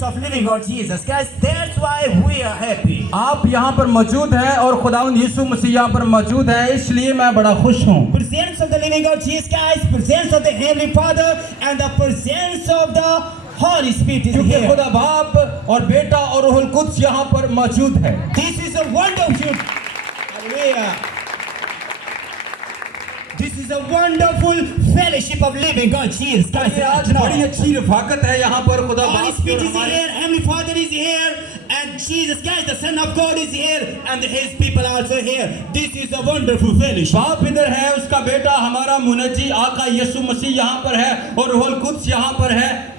of living God Jesus, guys. That's why we are happy. आप यहाँ पर मौजूद हैं और खुदावंद यीशु मसीह यहाँ पर मौजूद है, इसलिए मैं बड़ा खुश हूँ। Presence of the living God Jesus, guys. Presence of the Heavenly Father and the presence of the Holy Spirit is क्योंकि here. खुदा बाप और बेटा और रूहुल कुद्स यहाँ पर मौजूद है। This is a wonderful. Hallelujah. This is a wonderful fellowship of living God Jesus, guys. ये आज बड़ी अच्छी रफाकत है यहाँ पर खुदा Holy बाप Spirit और is हमारे। here, Heavenly Father is here, and Jesus, guys, the Son of God is here, and His people are also here. This is a wonderful fellowship. बाप इधर है, उसका बेटा हमारा मुनज्जी आका यीशु मसीह यहाँ पर है और रूहुल कुद्स यहाँ पर है।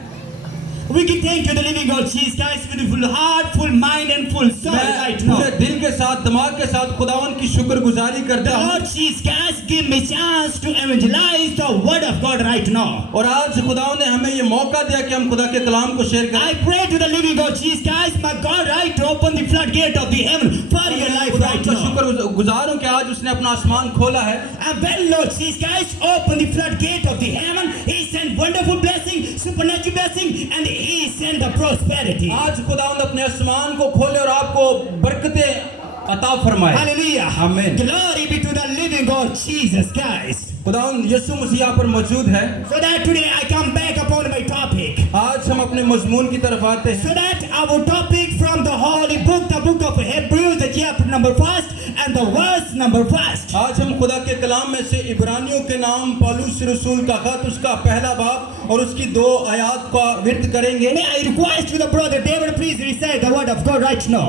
We can thank you, the living God, Jesus, guys, with a full heart, full mind, and full soul right now. पूरे दिल के साथ, दिमाग के साथ खुदावन की शुक्रगुजारी करता हूँ। Lord Jesus, guys, give me chance to evangelize the word of God right now. और आज खुदावन ने हमें ये मौका दिया कि हम खुदा के कलाम को शेयर करें। I pray to the living God, Jesus, guys, my God, right, to open the floodgate of the heaven for your life right खुदा now. शुक्रगुजार हूँ कि आज उसने अपना आसमान खोला है। And when Lord Jesus, guys, open the floodgate of the heaven, He sent wonderful blessing, supernatural blessing, and He sent the prosperity. आज खुदावंद अपने आसमान को खोले और आपको बरकतें अता फरमाए। Hallelujah. Amen. Glory be to the living God, Jesus, guys. खुदावंद यीशु मसीह यहाँ पर मौजूद है। So that today I come back upon my topic. आज हम अपने मजमून की तरफ आते हैं। So that our topic from the holy book, the book of Hebrews, the chapter number 1 and the verse number 1. आज हम खुदा के कलाम में से इब्रानियों के नाम पौलुस रसूल का खत उसका पहला बाब और उसकी 2 आयत का विर्द करेंगे। May I request you, the brother David, please recite the word of God right now.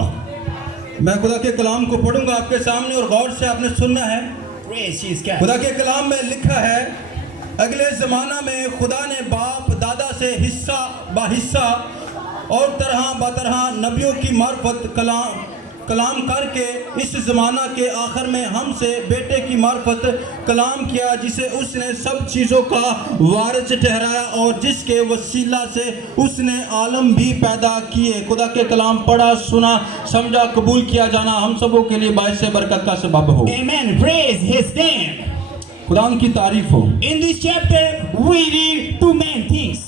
मैं खुदा के कलाम को पढ़ूंगा आपके सामने और गौर से आपने सुनना है। Praise Jesus, guys. खुदा के कलाम में लिखा है, अगले ज़माना में खुदा ने बाप दादा से हिस्सा बाहिस्सा और तरह बतरह नबियों की मार्फत कलाम करके इस ज़माना के आखिर में हमसे बेटे की मार्फत कलाम किया, जिसे उसने सब चीज़ों का वारिस ठहराया और जिसके वसीला से उसने आलम भी पैदा किए। खुदा के कलाम पढ़ा, सुना, समझा, कबूल किया जाना हम सबों के लिए बाइस बरकत का सबब हो। Amen. Praise His name. खुदा की तारीफ हो। In this chapter we read 2 main things.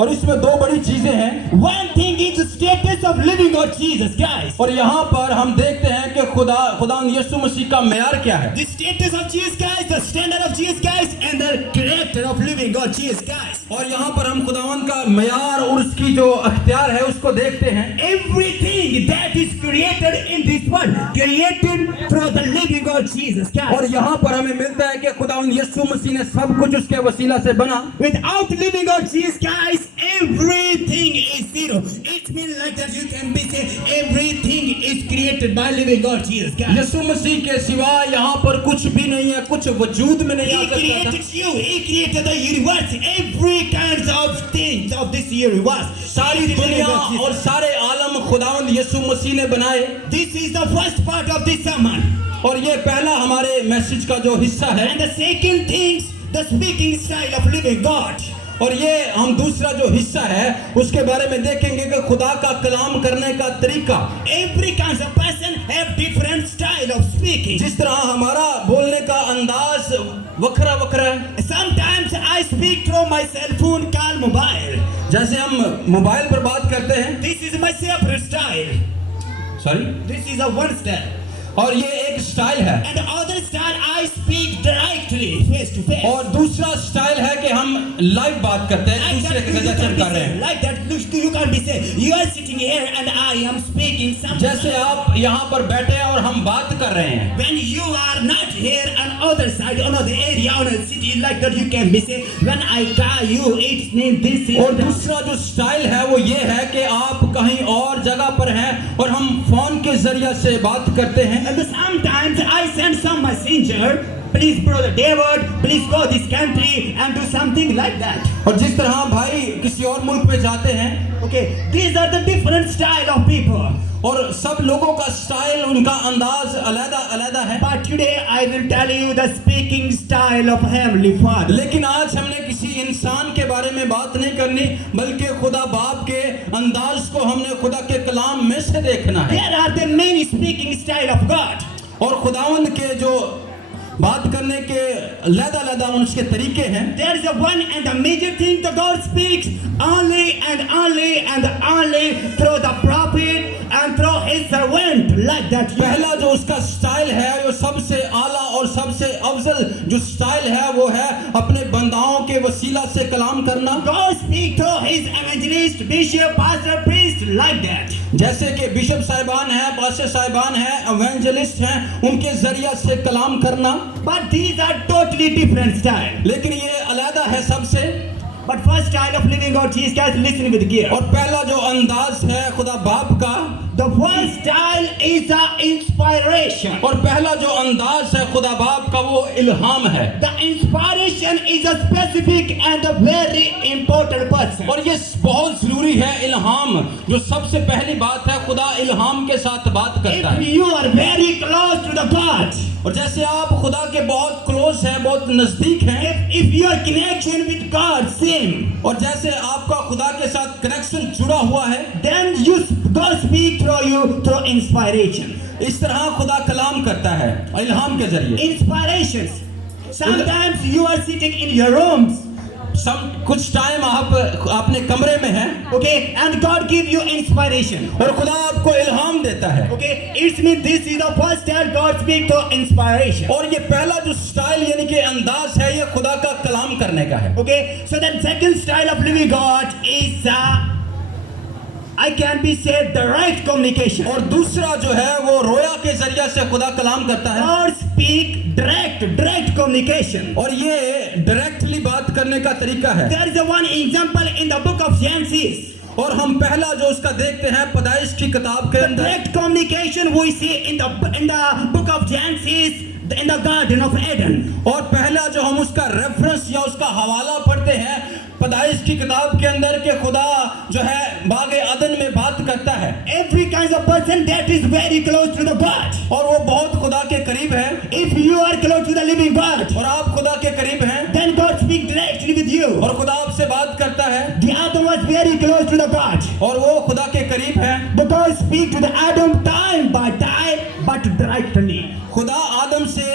और इसमें 2 बड़ी चीजें हैं। One thing is the status of living God Jesus, guys. और यहाँ पर हम देखते हैं कि खुदा यीशु मसीह का मेयार क्या है। The status of Jesus, guys, the standard of Jesus, guys, and the character of living God Jesus, guys. और यहाँ पर हम खुदावन का मेयार और उसकी जो अख्तियार है उसको देखते हैं। Everything that is created in this world, created through the living God Jesus, guys. और यहाँ पर हमें मिलता है कि खुदावन यीशु मसीह ने सब कुछ उसके वसीला से बना। Without living God Jesus, guys, everything is zero. It means like that you can be say everything is created by living God Jesus, guys. यीशु मसीह के सिवा यहाँ पर कुछ भी नहीं है, कुछ वजूद में नहीं आ He सकता था। created you. He created the universe. Every kinds of things of this universe. सारी दुनिया और सारे आलम खुदावंद यीशु मसीह ने बनाए। This is the first part of this sermon. और ये पहला हमारे मैसेज का जो हिस्सा है। And the second thing, the speaking style of living God. और ये हम दूसरा जो हिस्सा है उसके बारे में देखेंगे कि खुदा का कलाम करने का तरीका। Every kind of person have different style of speaking. जिस तरह हमारा बोलने का अंदाज वखरा है। Sometimes I speak through my cell phone call mobile. जैसे हम मोबाइल पर बात करते हैं। This is my separate style. Sorry, This is a one style. और ये एक स्टाइल है। And the other style I speak directly, face to face. और दूसरा स्टाइल है कि हम लाइव बात करते हैं, Like दूसरे that, के you साथ can be कर रहे say, हैं। like that, you can't be say, you are sitting here and I am speaking something. जैसे आप यहाँ पर बैठे हैं और हम बात कर रहे हैं। When you are not here on other side, another area, on a city, like that, you can be say, when I call you, it's name this is. और दूसरा जो स्टाइल है वो ये है कि आप कहीं और जगह पर हैं और हम फोन के जरिए से बात करते हैं। And sometimes I send some messenger, please brother David, please go this country and do something like that. और जिस तरह भाई किसी और मुल्क में जाते हैं, Okay, these are the different style of people. और सब लोगों का स्टाइल, उनका अंदाज अलग है। But today I will tell you the speaking style of Heavenly Father. लेकिन आज हमने किसी इंसान के बारे में बात नहीं करनी, बल्कि खुदा बाप के अंदाज को हमने खुदा के कलाम में से देखना है। There are the many speaking style of God. और खुदावंद के जो बात करने के अलग-अलग उनके तरीके हैं। There is a one and the major thing the God speaks only and only and only through the prophet and through his servant, like that. पहला जो उसका स्टाइल है, जो सबसे आला और सबसे अफजल जो स्टाइल है, वो है अपने बंदाओं के वसीला से कलाम करना। God speaks through his evangelist, bishop, pastor, priest, like that. जैसे कि बिशप साहिबान हैं, पास्टर साहिबान हैं, एवेंजलिस्ट हैं, उनके जरिया से कलाम करना। But these are totally different style. लेकिन ये अलग है सबसे। But first style of living God, Jesus Christ, listen with care. और पहला जो अंदाज है खुदा बाप का, The first style is the inspiration. और पहला जो अंदाज है खुदा बाप का वो इल्हाम है। The inspiration is a specific and a very important person. और ये बहुत जरूरी है इल्हाम, जो सबसे पहली बात है खुदा इल्हाम के साथ बात करता If है। you are very close to the God, और जैसे आप खुदा के बहुत क्लोज हैं, बहुत नजदीक हैं, if your connection with God same, और जैसे आपका खुदा के साथ कनेक्शन जुड़ा हुआ है, then God speak through you through inspiration. इस तरह खुदा कलाम करता है इल्हाम के जरिए। Inspirations. Sometimes you are sitting in your rooms, कुछ टाइम आप अपने कमरे में हैं, okay, and God give you inspiration. और खुदा आपको इल्हाम देता है। Okay, it means this is the first style God speak to inspiration. और ये पहला जो स्टाइल यानी कि अंदाज है, ये खुदा का कलाम करने का है। Okay, so the second style of living God is I can be said the right communication. और दूसरा जो है वो रोया के जरिया से खुदा कलाम करता है। God speak direct communication. और ये डायरेक्टली बात करने का तरीका है। There is a one example in the book of Genesis. और हम पहला जो उसका देखते हैं पैदाइश की किताब के The अंदर, direct communication we see in the book of Genesis, in the Garden of Eden. और पहला जो हम उसका रेफरेंस या उसका हवाला पढ़ते हैं पैदाइश की किताब के अंदर के खुदा जो है बागे अदन में बात करता है। Every kind of person that is very close to the God. और वो बहुत खुदा के करीब है। If you are close to the living God, और आप खुदा के करीब हैं, then God speak directly with you. और खुदा आपसे बात करता है। The Adam was very close to the God. और वो खुदा के करीब है। The God speak to the Adam time by time, but directly. खुदा आदम से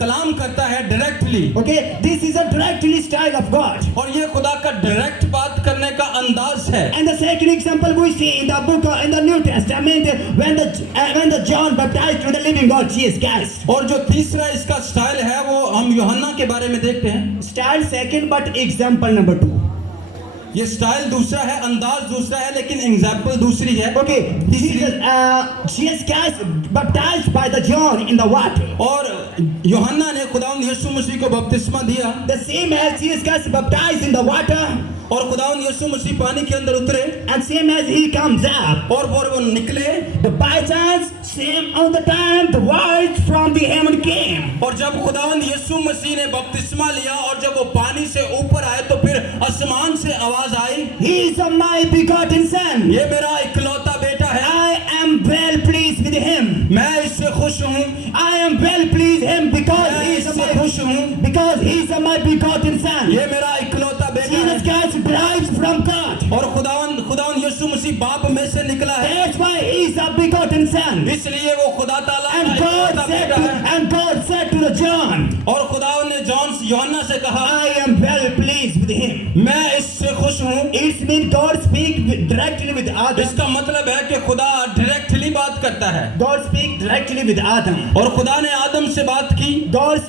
कलाम करता है directly. Okay, this is a directly style of God. और ये खुदा का डायरेक्ट बात करने का अंदाज है। And the second example we see in the book in the New Testament when the John baptized to the living God Jesus Christ. और जो तीसरा इसका स्टाइल है वो हम यूहन्ना के बारे में देखते हैं। Style second, but example number 2. ये स्टाइल दूसरा है, अंदाज दूसरा है, लेकिन एग्जाम्पल दूसरी है। Okay, Jesus Christ baptized by the John in the water. और यूहन्ना ने खुदावंद यीशु मसीह को बपतिस्मा दिया। The same as Jesus Christ baptized in the water, और खुदावंद यीशु मसीह पानी के अंदर उतरे, and same as he comes up. और वो निकले। The by chance, same on the time, the voice from the heaven came. और जब खुदावंद यीशु मसीह ने बपतिस्मा लिया और जब वो पानी से ऊपर आए तो फिर आसमान से आवाज आई, He is my begotten son. ये मेरा इकलौता बेटा है, I am well pleased with him. मैं इससे खुश हूँ। I am well pleased him because मैं he is इससे खुश हूँ, my begotten son. ये मेरा इकलौता बेटा Jesus है। Christ derives from God. और खुदावंद यीशु मसीह बाप में से निकला है, That's why he is a begotten son. इसलिए वो खुदा ताला का And इकलौता बेटा है। God said to the John, और खुदावंद ने जॉन यूहन्ना से कहा, I am well pleased with him. मैं इससे खुश हूँ। It means God speak directly with Adam. इसका मतलब है कि खुदा डायरेक्टली बात करता है। God speak directly with Adam. और खुदा ने आदम से बात की, God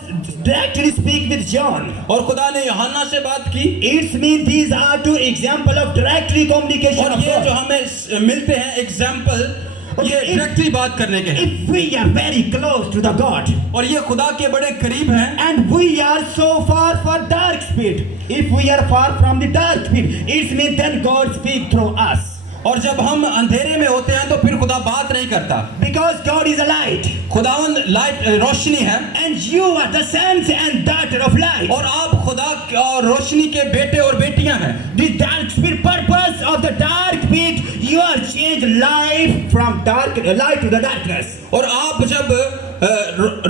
directly speak with John. और खुदा ने यूहन्ना से बात की। It means these are two example of directly communication और of ये God. जो हमें मिलते हैं एग्जाम्पल, ये डायरेक्टली बात करने के हैं। If we are very close to the God, और ये खुदा के बड़े करीब हैं, and we are so far for dark speed, if we are far from the dark speed, it means then God speak through us. और जब हम अंधेरे में होते हैं तो फिर खुदा बात नहीं करता, Because God is a light, खुदावंद लाइट रोशनी है। and you are the sons and daughter of light. और आप खुदा और रोशनी के बेटे और बेटियां हैं। The dark speed purpose of the dark speed, you are change life from light to the darkness. और आप जब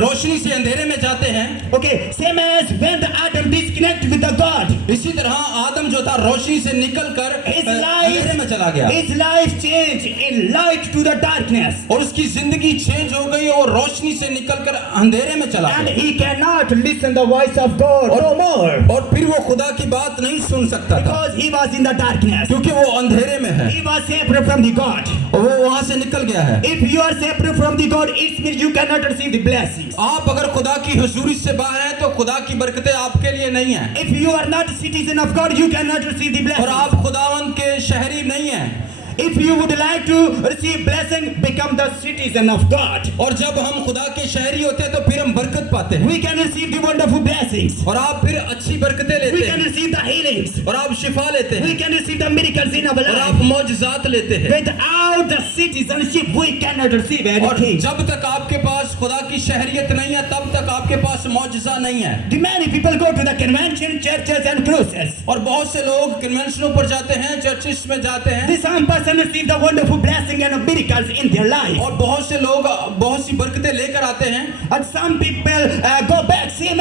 रोशनी से अंधेरे में जाते हैं, Okay, same as when the Adam disconnect with the God. इसी तरह आदम जो था रोशनी से निकलकर His अंधेरे में चला गया life changed in light to the darkness. और उसकी जिंदगी चेंज हो गई और रोशनी से निकलकर अंधेरे में चला And गया he cannot listen the voice of God no more. और फिर वो खुदा की बात नहीं सुन सकता था Because he was in the darkness. क्योंकि वो अंधेरे में है He was separate from the God. और वो वहां से निकल गया है। If you are separate from the God, it means you cannot receive the blessings. आप अगर खुदा की हुजूरी से बाहर हैं तो खुदा की बरकतें आपके लिए नहीं है If you are not a citizen of God, you cannot receive the और blessings. आप खुदावंद के शहरी नहीं हैं If you would like to receive blessing, become the citizen of God. और जब हम खुदा के शहरी होते हैं तो फिर हम बरकत पाते हैं We can receive the wonderful blessings. और आप फिर अच्छी बरकतें We लेते can हैं receive the healings. और आप शिफा लेते We हैं can receive the miracles in our और life. आप मौजज़ात लेते हैं Without the citizenship, we cannot receive और anything. जब तक आपके पास खुदा की शहरियत नहीं है तब तक आपके पास मौजज़ा नहीं है The many people go to the convention, churches and cruises. और बहुत से लोग कन्वेंशनों पर जाते हैं चर्चिस में जाते हैं The some person receive the wonderful blessing and miracles in their life. और बहुत से लोग बहुत सी बरकतें लेकर आते हैं And some people go back, same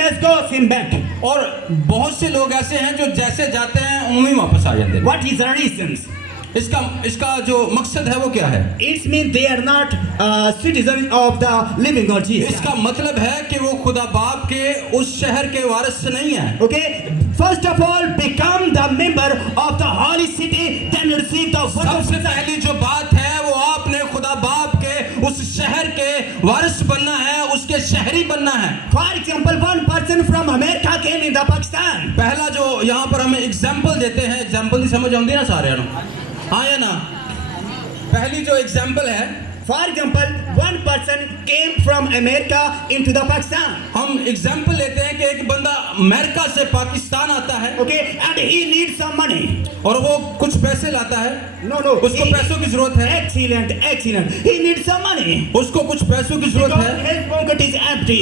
as go, same back. और बहुत से लोग ऐसे हैं जो जैसे जाते हैं उम्मीद वापस आ जाते हैं What is the reasons? इसका जो मकसद है वो क्या है It means they are not citizens of the living God Jesus. इसका मतलब है कि वो खुदा बाप के उस शहर के वारिस नहीं है Okay, first of all, become the member of the holy city, then receive the सबसे wonderful. पहली जो बात है वो आपने खुदा बाप के उस शहर के वारिस बनना है उसके शहरी बनना है For example, one person from America came in the Pakistan. पहला जो यहाँ पर हमें एग्जाम्पल देते हैं एग्जाम्पल की समझ आती ना सारे हाँ या ना पहली जो एग्जाम्पल है For example, one person came from America into the Pakistan. हम एग्जाम्पल लेते हैं कि एक बंदा अमेरिका से पाकिस्तान आता है Okay, and he needs some money. और वो कुछ पैसे लाता है No. उसको पैसों की जरूरत है Excellent. He needs some money. उसको कुछ पैसों की जरूरत Because है his pocket is empty.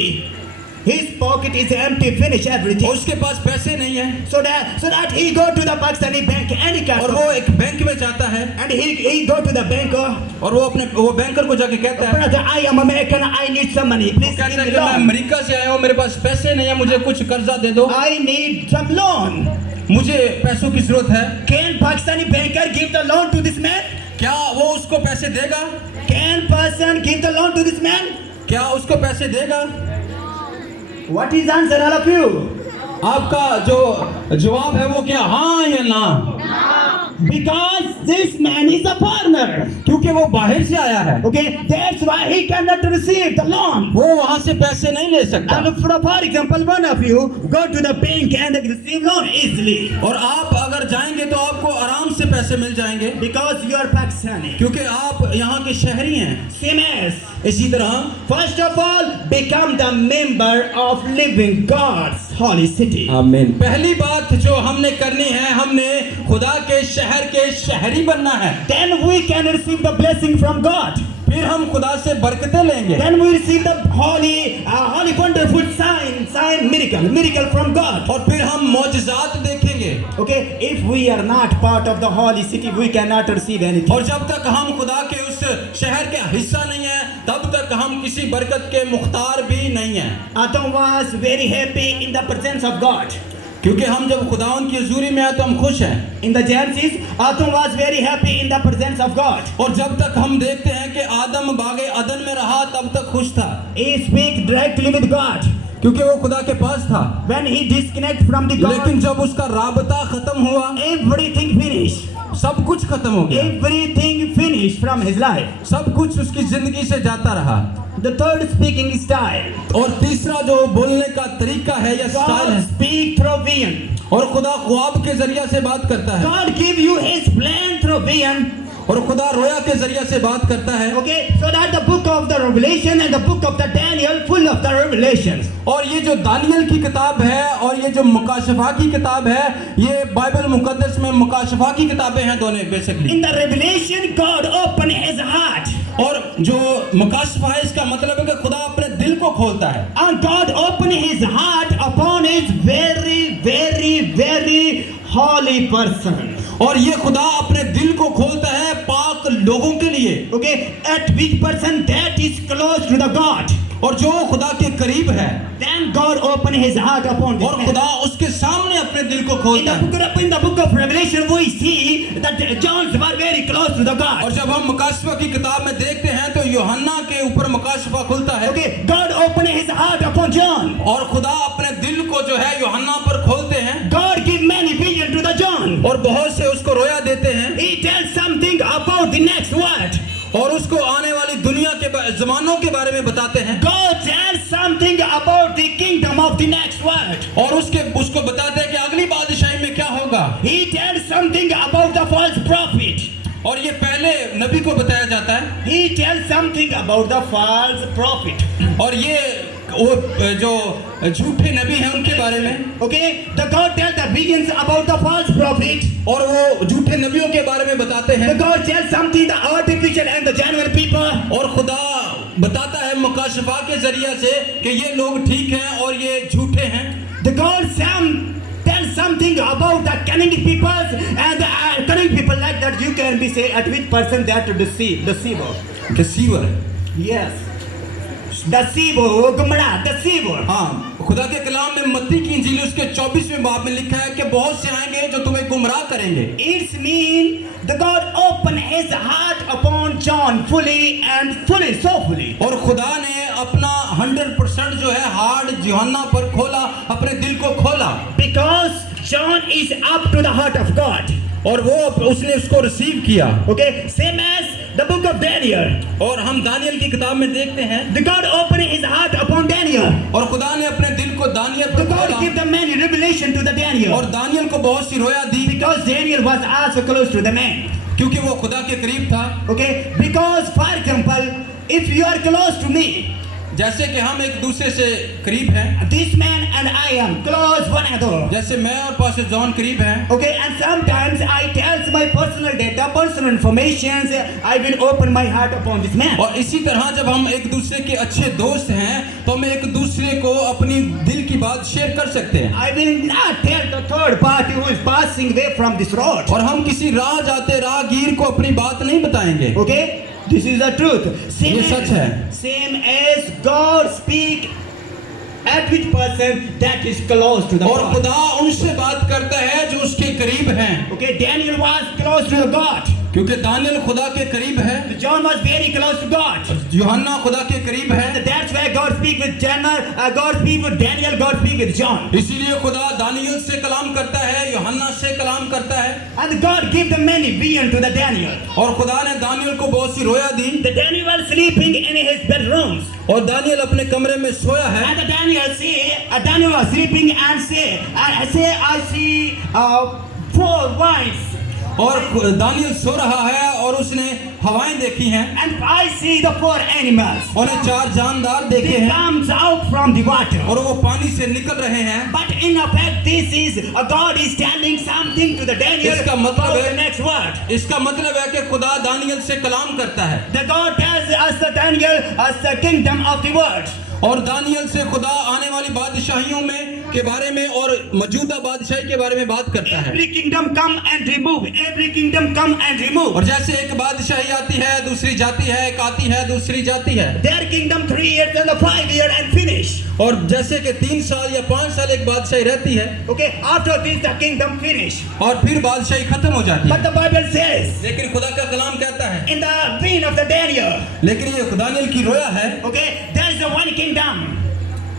His pocket is empty, finish everything. और उसके पास पैसे नहीं है So that he go to the Pakistani bank and he और can. वो एक बैंक में जाता है And he go to the banker. और वो बैंकर को जाके कहता है Brother, I am American. I need some money. Please कहता give है me कि मैं loan. अमेरिका से आया हूँ मेरे पास पैसे नहीं है मुझे कुछ कर्जा दे दो I need some loan. मुझे पैसों की जरूरत है Can Pakistani banker give the loan to this man? क्या वो उसको पैसे देगा Can person give the loan to this man? क्या उसको पैसे देगा What is the answer, all of you? आपका जो जवाब है वो क्या हाँ या ना Because this man is a foreigner. क्योंकि वो बाहर से आया है Okay, that's why he cannot receive the loan. वो वहां से पैसे नहीं ले सकता And for example, one of you go to the bank and receive loan easily और आप अगर जाएंगे तो आपको आराम से पैसे मिल जाएंगे because you are Pakistani. क्योंकि आप यहाँ के शहरी हैं Same as. इसी तरह First of all, become the member of living God's holy city. आमीन पहली बात जो हमने करनी है हमने खुदा के शहर के शहरी बनना है Then we can receive the blessing from God. फिर हम खुदा से बरकतें लेंगे Then we receive the holy wonderful sign, miracle from God. और फिर हम मौजज़ात देखेंगे Okay, if we are not part of the holy city, we cannot receive anything. और जब तक हम खुदा के उस शहर का हिस्सा नहीं है तब तक हम किसी बरकत के मुख्तार भी नहीं हैं Adam was very happy in the presence of God. क्योंकि हम जब खुदावन की हजूरी में आए तो हम खुश हैं In the Genesis, Adam was very happy in the presence of God. और जब तक हम देखते हैं कि आदम बागे अदन में रहा तब तक खुश था He speak directly with God. क्योंकि वो खुदा के पास था When he disconnect from the God, लेकिन जब उसका राबता खत्म हुआ everything finished. सब कुछ खत्म हो गया Everything finished from his life. सब कुछ उसकी जिंदगी से जाता रहा The third speaking style. और तीसरा जो बोलने का तरीका है या स्टाइल God है speak through vision. और खुदा ख्वाब के जरिए से बात करता है God give you his plan through vision. और खुदा रोया के जरिए से बात करता है Okay, so that the book of the Revelation and the book of the Daniel full of the revelations. और ये जो दानियल की किताब है और ये जो मुकाशफा की किताब है ये बाइबल मुकद्दस में मुकाशफा की किताबें हैं दोनों basically In the Revelation, God open his heart. और जो मुकाशफा है इसका मतलब है कि खुदा अपने दिल को खोलता है And God open his heart upon his very holy person. और ये खुदा अपने दिल को खोलता है पाक लोगों के लिए Okay, at which person that is close to the God. और जो खुदा के करीब है Then God God opened his heart upon this और man. खुदा उसके सामने अपने दिल को In खोलता है। the book of Revelation, we see that John's were very close to the God. और जब हम मुकाशफा की किताब में देखते हैं तो यूहन्ना के ऊपर मुकाशफा खुलता है। Okay, God opened his heart upon John. और खुदा अपने दिल को जो है यूहन्ना पर खोलते हैं God give many vision to the John. और बहुत से उसको रोया देते हैं He tells something about the next word. और उसको आने वाली दुनिया के जमानों के बारे में बताते हैं God tells something about the kingdom of the next word. और उसको बताते हैं कि अगली बादशाही में क्या होगा। He tells something about the false prophet. और ये पहले नबी को बताया जाता है He tells something about the false prophet. और ये वो जो झूठे नबी हैं उनके बारे में। Okay, the God tells the visions about the false prophet. और वो झूठे नबियों के बारे में बताते हैं। The God tells something the artificial and the genuine people. और खुदा बताता है मुकाशफा के जरिए से कि ये लोग ठीक हैं और ये झूठे हैं। The God tells something about the cunning people and the cunning people like that you can be say at which person that to deceiver. Deceiver. Yes. Deceiver, गुमराह, deceiver. हाँ, खुदा के कलाम में मत्ती की इंजील उसके 24वें बाब में लिखा है कि बहुत से आएंगे जो तुम्हें गुमराह करेंगे। It's mean the God opened his heart upon John fully and fully, so fully. और खुदा ने अपना 100% जो है हार्ट यूहन्ना पर खोला, अपने दिल को खोला। Because John is up to the heart of God. और वो उसने उसको रिसीव किया। Okay, same as the book of Daniel. और हम दानियल की किताब में देखते हैं The God opened his heart upon Daniel. और खुदा ने अपने दिल को दानियल The पर God खोला gave the many revelation to the Daniel. और दानियल को बहुत सी रोया दी Because Daniel was also close to the man. क्योंकि वो खुदा के करीब था। Okay, because for example, if you are close to me, जैसे कि हम एक दूसरे से करीब हैं, this man and I am close one another. जैसे मैं और पास्टर जॉन करीब हैं। Okay, and sometimes I tell my personal data, personal information. I will open my heart upon this man. और इसी तरह जब हम एक दूसरे के अच्छे दोस्त हैं तो हम एक दूसरे को अपनी दिल की बात शेयर कर सकते हैं। I will not tell the third party who is passing away from this road. और हम किसी राह जाते राहगीर को अपनी बात नहीं बताएंगे। Okay, this is the truth. ये सच है। Same as God speak at which person that is close to the और God. खुदा उनसे बात करता है जो उसके करीब हैं। Okay, Daniel was close to the God. क्योंकि दानियल खुदा के करीब है, John was very close to God. यूहन्ना खुदा के करीब है। And that's why God speak with God speak with Daniel, God speak with John. इसीलिए खुदा दानियल से कलाम करता है, यूहन्ना से कलाम करता है। And God give the many vision to the Daniel. और खुदा ने दानियल को बहुत सी रोया दी। The Daniel was sleeping in his bedrooms. और दानियल अपने कमरे में सोया है। And the Daniel was sleeping and I see 4 wines. और दानियल सो रहा है और उसने हवाएं देखी हैं And I see the 4 animals. और 4 जानदार देखे They हैं comes out from the water. और वो पानी से निकल रहे हैं। But in effect, this is God is telling something to the Daniel इसका मतलब about है- the next word. इसका मतलब है कि खुदा दानियल से कलाम करता है The God tells us the Daniel as the kingdom of the world. और दानियल से खुदा आने वाली बादशाहियों में के बारे में और मौजूदा बादशाही के बारे में बात करता है। Every kingdom come and remove. Every kingdom come and remove. और जैसे एक बादशाही आती है, दूसरी जाती है, एक आती है, दूसरी जाती है। Their kingdom 3 years and the 5 years and finish. और जैसे कि 3 साल या 5 साल एक बादशाही रहती है Okay, after this the kingdom finish. और फिर बादशाही खत्म हो जाती है। But the Bible says लेकिन खुदा का कलाम कहता है, in the dream of the Daniel, लेकिन ये दानियल की रोया है okay, there is a one kingdom.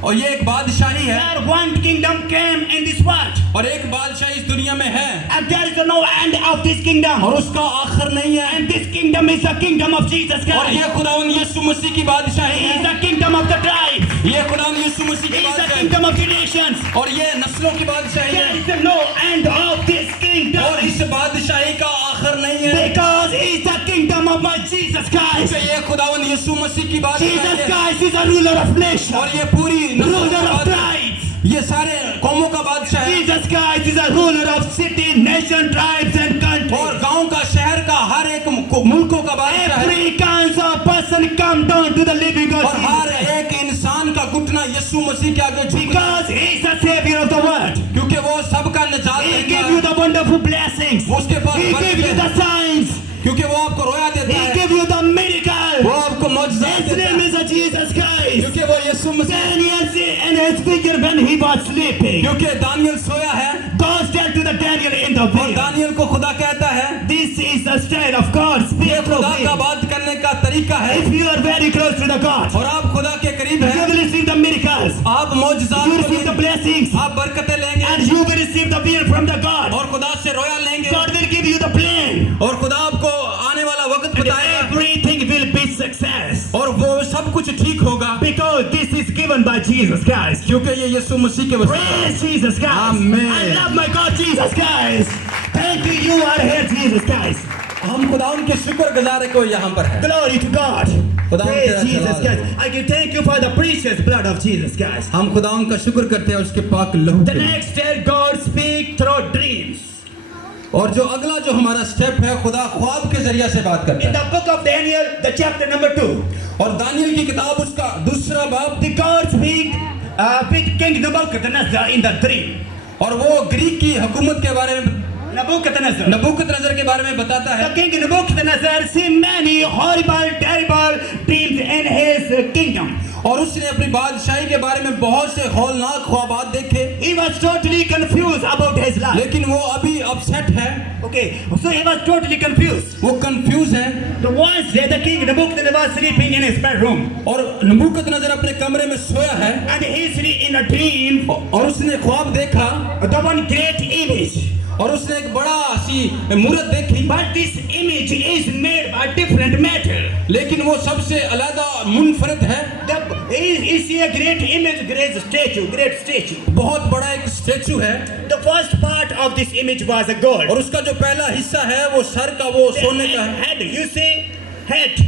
और ये एक बादशाही है There one kingdom came in this world. और एक बादशाही इस दुनिया में है And there is no end of this kingdom. और उसका आखिर नहीं है। And this kingdom is the kingdom of Jesus और Christ. ये खुदावन यीशु मसीह की बादशाही He is है। the kingdom of the tribe. ये खुदावन यीशु मसीह He की is the Badshahi kingdom of the nations. और ये नस्लों की बादशाही There है is no end of this और kingdom. इस बादशाही का आखिर नहीं है Because he is the kingdom of my Jesus Christ. क्योंकि ये खुदावन यीशु मसीह की बादशाही Jesus है Christ is the ruler of nations. और ये पूरी नस्लों Ruler का of बादशाह- tribes. ये सारे कौमों का बादशाह है Jesus Christ is the ruler of cities, nation, tribes and और countries. गांव का शहर का हर एक मुल्कों का बादशाह है Every kind of person come down to the living God. और हर Jesus Christ. एक इंसान का घुटना यीशु मसीह के आगे झुक Because he is the savior of the world. क्योंकि वो सबका निजात He देता give है you the wonderful blessings. वो उसके पास He बरकत give you है, the signs. क्योंकि वो आपको रोया देता He है give you the miracle. वो आपको मौजज़ा His देता name है is Jesus Christ. क्योंकि वो यीशु मसीह Daniel see in Daniel's figure when he was sleeping. क्योंकि दानियल सोया है God said to the Daniel in the और vision, दानियल को खुदा कहता है this is the style of God. Speak through खुदा का him. बात करने का तरीका है If you are very close to the God, और आप खुदा के करीब you हैं will receive the miracles. आप मौजज़ात You को receive the लेंगे, blessings. आप बरकतें लेंगे And you will receive the vision from the God. और खुदा से रोया लेंगे God will give you the plan. और खुदा आपको आने वाला वक्त And बताएगा everything will be success. और वो सब कुछ ठीक होगा Because this is given by Jesus Christ. क्योंकि ये यीशु मसीह के वचन हैं। Praise Jesus Christ. Amen. I love my God Jesus Christ. Thank you, you are here Jesus Christ. हम खुदा उनके शुक्रगुजार को यहाँ पर है Glory to God. खुदा Praise तेरा Jesus धन्यवाद Christ. I can thank you for the precious blood of Jesus Christ. हम खुदा उनका शुक्र करते हैं उसके पाक लहू The के लिए। next step, God speak through dreams. और जो अगला जो हमारा स्टेप है खुदा ख्वाब के जरिए से बात करता In है the book of Daniel, the chapter number 2, और दानियल की किताब उसका दूसरा बाब the God speak with King Nebuchadnezzar in the dream. और वो ग्रीक की हुकूमत के बारे में Nebuchadnezzar. नबूकदनेस्सर के बारे में बताता है The king Nebuchadnezzar see many horrible, terrible dreams in his kingdom. और उसने अपनी बादशाही के बारे में बहुत से हौलनाक ख्वाबात देखे He was totally confused about his life. लेकिन वो अभी अपसेट है Okay, so he was totally confused. वो कंफ्यूज है The once day the king Nebuchadnezzar was sleeping in his bedroom, और नबूकदनेस्सर अपने कमरे में सोया है and he see in a dream और उसने ख्वाब देखा the one great image. और उसने एक बड़ा सी मूरत देखी But this image is made by different matter. लेकिन वो सबसे अलग मुनफरद है He see a great image, great statue. बहुत बड़ा एक स्टेचू है The first part of this image was a gold. और उसका जो पहला हिस्सा है वो सर का वो सोने का है Head, you see, head,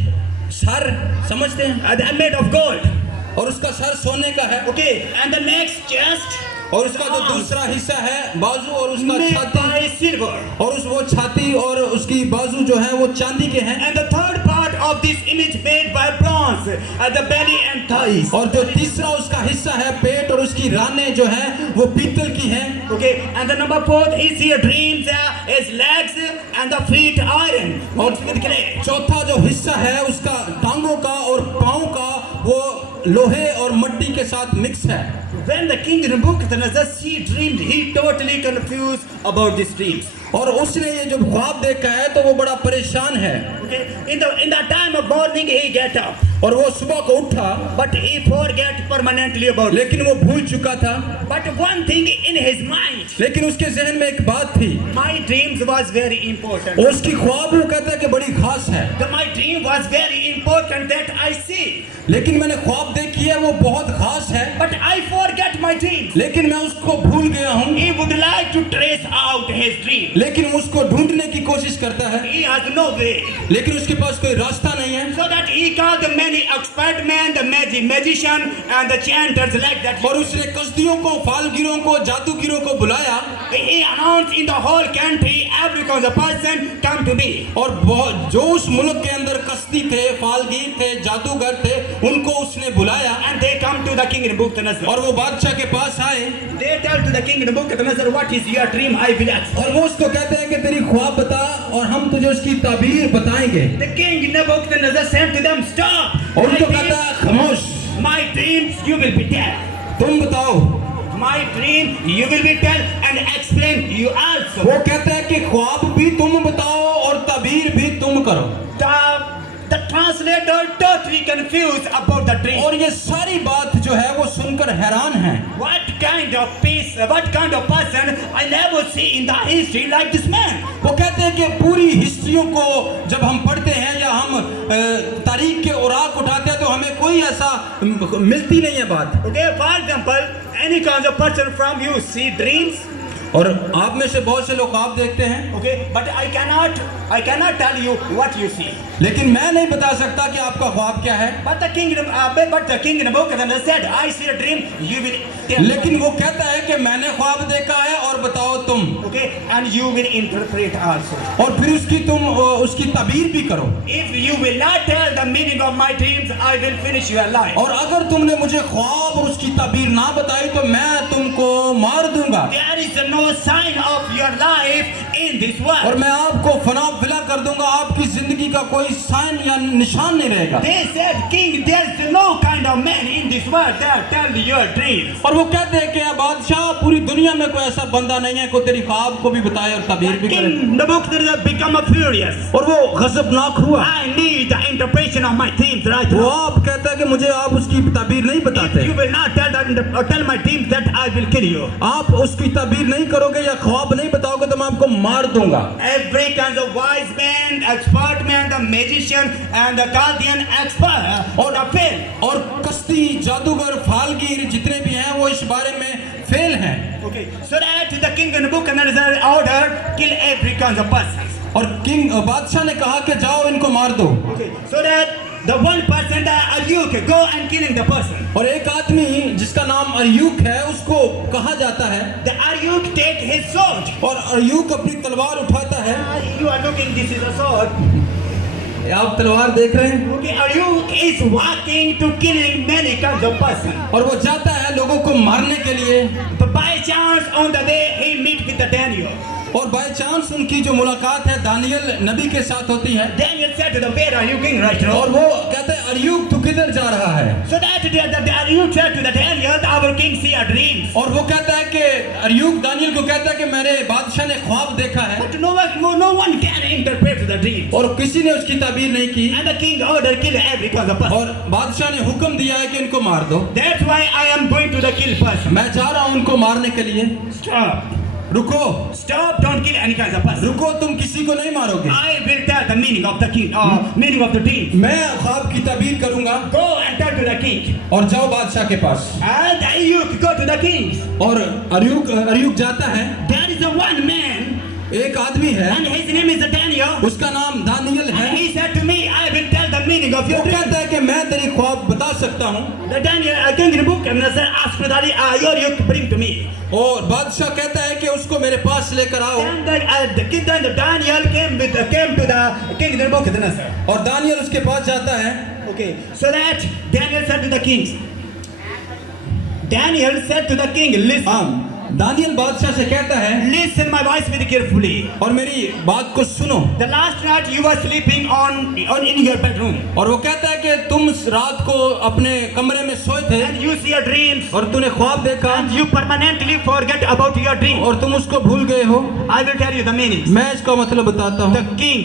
sir समझते हैं they are made of gold. और उसका सर सोने का है Okay, and the next chest और उसका जो दूसरा हिस्सा है बाजू और उसका made छाती by silver. और उस वो छाती और उसकी बाजू जो है वो चांदी के हैं And the third part of this image made by bronze, the belly and thighs. और जो तीसरा उसका हिस्सा है पेट और उसकी रानें जो है वो पीतल की हैं Okay, and the number fourth is your dreams, his legs and the feet iron mixed with clay. चौथा जो हिस्सा है उसका टांगों का और पाँव का वो लोहे और मिट्टी के साथ मिक्स है When the king Nebuchadnezzar see dreams, he totally confused about these dreams. और उसने ये जो ख्वाब देखा है तो वो बड़ा परेशान है Okay, in the time of morning he get up, और वो सुबह को उठा but he forget permanently about it. लेकिन वो भूल चुका था But one thing in his mind, लेकिन उसके जहन में एक बात थी my dreams was very important. और उसकी ख्वाब वो कहता है कि बड़ी खास है My dream was very important that I see, लेकिन मैंने ख्वाब देखी है वो बहुत खास है but I forget my dreams. लेकिन मैं उसको भूल गया हूँ He would like to trace out his dream. लेकिन वो उसको ढूंढने की कोशिश करता है He has no way. लेकिन उसके पास कोई रास्ता नहीं है So that he called the many expert men, the magician and the chanters like that. और उसने कसदियों को फालगिरों को जादूगिरों को बुलाया He announced in the whole country, every person come to me. और जो उस मुल्क के अंदर कसदी थे फालगीर थे जादूगर थे उनको उसने बुलाया And they come to the king Nebuchadnezzar. और वो बादशाह के पास आए They tell to the king Nebuchadnezzar, what is your dream? I will answer. और वो उसको कहते हैं कि तेरी ख्वाब बता और हम तुझे उसकी ताबीर बताएंगे The king Nebuchadnezzar said to them, stop. और उनको कहता है खामोश My dreams you will be tell. तुम बताओ My dream you will be tell and explain you also. वो कहता है कि ख्वाब भी तुम बताओ और ताबीर भी तुम करो The translator totally confused about the dream. और ये सारी बात जो है वो सुनकर हैरान है What kind of person I never see in the history like this man. वो कहते हैं कि पूरी हिस्ट्रियों को जब हम पढ़ते हैं या हम तारीख के औराक उठाते हैं तो हमें कोई ऐसा मिलती नहीं है बात Okay, for example, any kind of person from you see dreams. और आप में से बहुत से लोग ख्वाब देखते हैं Okay, but I cannot tell you what you see. लेकिन मैं नहीं बता सकता कि आपका ख्वाब क्या है But the king Nebuchadnezzar said, I see a dream, you will tell. लेकिन वो कहता है कि मैंने ख्वाब देखा है और बताओ तुम Okay, and you will interpret also. और फिर उसकी ताबीर भी करो If you will not tell the meaning of my dreams, I will finish your life. और अगर तुमने मुझे ख्वाब और उसकी ताबीर ना बताई तो मैं तुमको मार दूंगा There is no sign of your life in this और world. मैं आपको फना कर दूंगा, आपकी जिंदगी का कोई साइन या निशान नहीं रहेगा। They said, King, there's no kind of man in this world that tell your dreams. और वो कहते हैं कि बादशाह, पूरी दुनिया में कोई ऐसा बंदा नहीं है कोई तेरी ख्वाब को भी बताए और तबीर भी करे। King Nebuchadnezzar become furious. और वो गजबनाक हुआ। I need the interpretation of my dreams right वो now. आप कहता है कि मुझे आप उसकी तबीर नहीं बताते, You will not tell my dreams that I will kill you. आप उसकी तबीर नहीं करोगे या ख्वाब नहीं बताओगे तो मैं आपको मार दूंगा। Every kind of wise man, expert man, the magician and the Chaldean expert or the fail. और कश्ती, जादूगर, फालगीर जितने भी हैं वो इस बारे में फेल हैं। Okay, so that the king Nebuchadnezzar ordered kill every kind of person. और किंग बादशाह ने कहा कि जाओ इनको मार दो। Okay, so that the one person that Aryuk go and killing the person. और एक आदमी जिसका नाम अरयूक है उसको कहा जाता है, The Aryuk take his sword. और अरयूक अपनी तलवार उठाता है। You are looking, this is a sword. आप तलवार देख रहे हैं। Okay, Aryuk is walking to killing many kinds of person. और वो जाता है लोगों को मारने के लिए। But by chance on the way he meet with the Daniel. और बाय चांस उनकी जो मुलाकात है दानियल नबी के साथ होती है। Daniel said to the where are you king right now? और वो कहते हैं अरयूक तू किधर जा रहा है? So that the Aryuk said to the Daniel, our king see a dreams. और वो कहता है कि अरयूक दानियल को कहता है कि मेरे बादशाह ने ख्वाब देखा है। But no one can interpret the dreams. और किसी ने उसकी ताबीर नहीं की। And the king ordered kill every kind of person. और बादशाह ने हुक्म दिया है कि इनको मार दो। That's why I am going to the kill person. मैं जा रहा हूँ उनको मारने के लिए। Stop. रुको, Stop, don't kill any kind of person. रुको, तुम किसी को नहीं मारोगे। I will tell the meaning of the king, meaning of the dream. मैं ख्वाब की ताबीर करूंगा। Go and tell to the king. और जाओ बादशाह के पास। And Aryuk go to the king. और अरयूक जाता है। There is a one man, एक आदमी है, and his name is Daniel. उसका नाम दानियल है। And he said to me, I will tell the meaning of your वो dream. कहता है कि मैं तेरी ख्वाब बता सकता हूँ। The Daniel, King Nebuchadnezzar asked to Aryuk, bring to me. और बादशाह कहता है कि उसको मेरे पास लेकर आओ। And the Daniel came to the King Nebuchadnezzar. और दानियल उसके पास जाता है। Okay, so that Daniel said to the king. Daniel said to the king, listen. हाँ, दानियल बादशाह से कहता है, Listen my voice very carefully. और मेरी बात को सुनो। The last night you were sleeping on in your bedroom. और वो कहता है कि तुम रात को अपने कमरे में सोए थे And you see your dreams. और तूने ख्वाब देखा And you permanently forget about your dream. और तुम उसको भूल गए हो। I will tell you the meaning. मैं इसका मतलब बताता हूँ। The king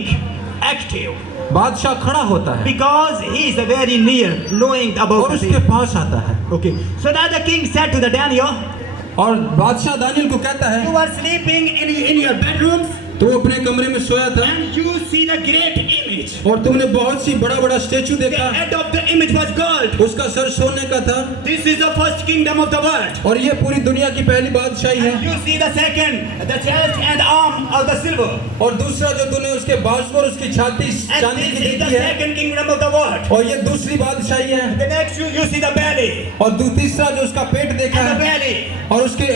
active बादशाह खड़ा होता है because he is very near knowing about और the उसके dream. पास आता है। Okay, so that the king said to the Daniel, और बादशाह दानियल को कहता है, you are sleeping in your bedrooms तू अपने कमरे में सोया था and you see the great image. और तुमने बहुत सी बड़ा स्टेचू The देखा। head of the image was gold. उसका सर सोने का था This is the first kingdom of the world. और ये पूरी दुनिया की पहली बादशाही है। You see the second, the chest and arm of the silver. और दूसरा जो तूने उसके बाजू और उसकी छाती And चांदी this की is the देखी है second kingdom of the world. और ये दूसरी बादशाही है। The next you see the belly और तीसरा जो उसका पेट देखा and the है belly. और उसके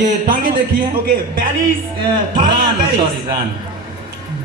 ये टांगे देखी है। Okay, bellies, thigh and bellies. Run,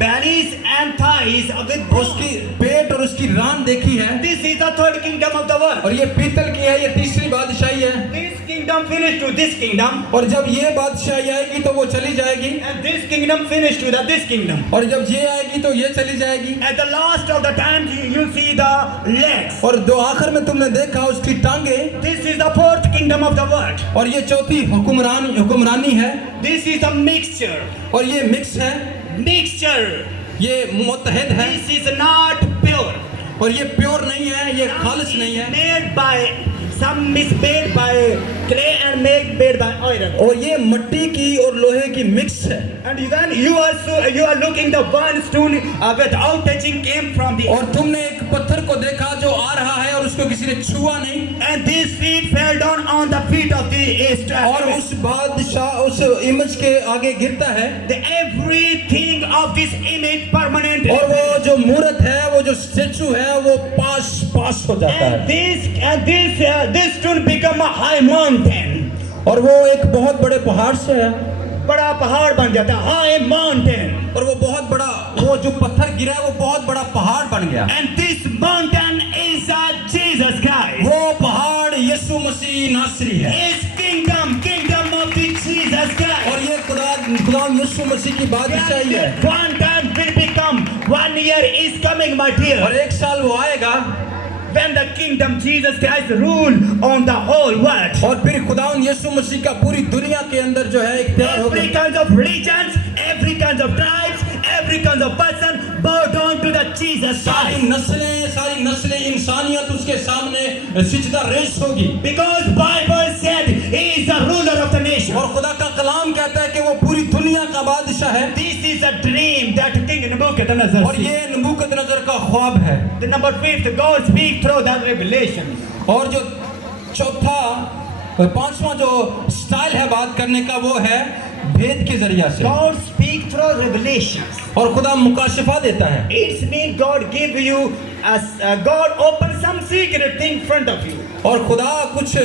Bellies and thighs with bone. उसकी पेट और उसकी रान देखी है। This is the third kingdom of the world. और ये पीतल की है, ये तीसरी बादशाही है। This kingdom finished to this kingdom. और जब ये बादशाही आएगी तो वो चली जाएगी And this kingdom finished to this kingdom. और जब ये आएगी तो ये चली जाएगी। At the last of the time you see the legs. और जो आखिर में तुमने देखा उसकी टांगे। This is the fourth kingdom of the world. और ये चौथी हुक्मरानी है। This is a mixture. और ये मिक्स है, Mixture. ये मुत्तहद है। This is not pure. और ये प्योर नहीं है, ये खालिस नहीं है। Made by some is made by clay and made by iron. और ये मिट्टी की और लोहे की मिक्स है। And then you are looking the one stone without touching came from the. और तुमने एक पत्थर को देखा जो आ रहा है और उसको किसी ने छुआ नहीं। And this seed fell down on the feet of the और उस बादशाह उस इमेज के आगे गिरता है। everything of this image permanent. और वो जो मूर्त है, वो जो स्टेचू है, वो पास हो जाता है। This stone become a high mountain. और वो एक बहुत बड़े पहाड़ से है। बड़ा पहाड़ बन जाता है, high mountain. और वो बहुत बड़ा, वो जो पत्थर गिरा है वो बहुत बड़ा पहाड़ बन गया। And this mountain is Jesus Christ. वो पहाड़ यीशु मसीह नासरी है। His kingdom of the Jesus Christ. और ये खुदा यीशु मसीह की बादशाही है। One time will become, 1 year is coming, my dear. और एक साल वो आएगा When the kingdom Jesus Christ rule on the whole world. और फिर खुदावंद यीशु मसीह का पूरी दुनिया के अंदर जो है इख्तियार होगा। Every kind of religions, every kind of tribes, every kind of person bow down to the Jesus सारी Christ. नस्लें इंसानियत उसके सामने सिजदा रेश होगी। Because Bible said he is the ruler of the nation. और खुदा का कलाम कहता है कि वो पूरी दुनिया का बादशाह है। This is a dream that King Nebuchadnezzar और ये नबूकदनेस्सर का ख्वाब है। The number 5, God speaks through that revelation. और जो पांचवा जो स्टाइल है बात करने का वो है भेद के जरिया से। God speaks through revelations. और खुदा मुकाशिफा देता है। It means God give you God open some secret thing in front of you. और खुदा कुछ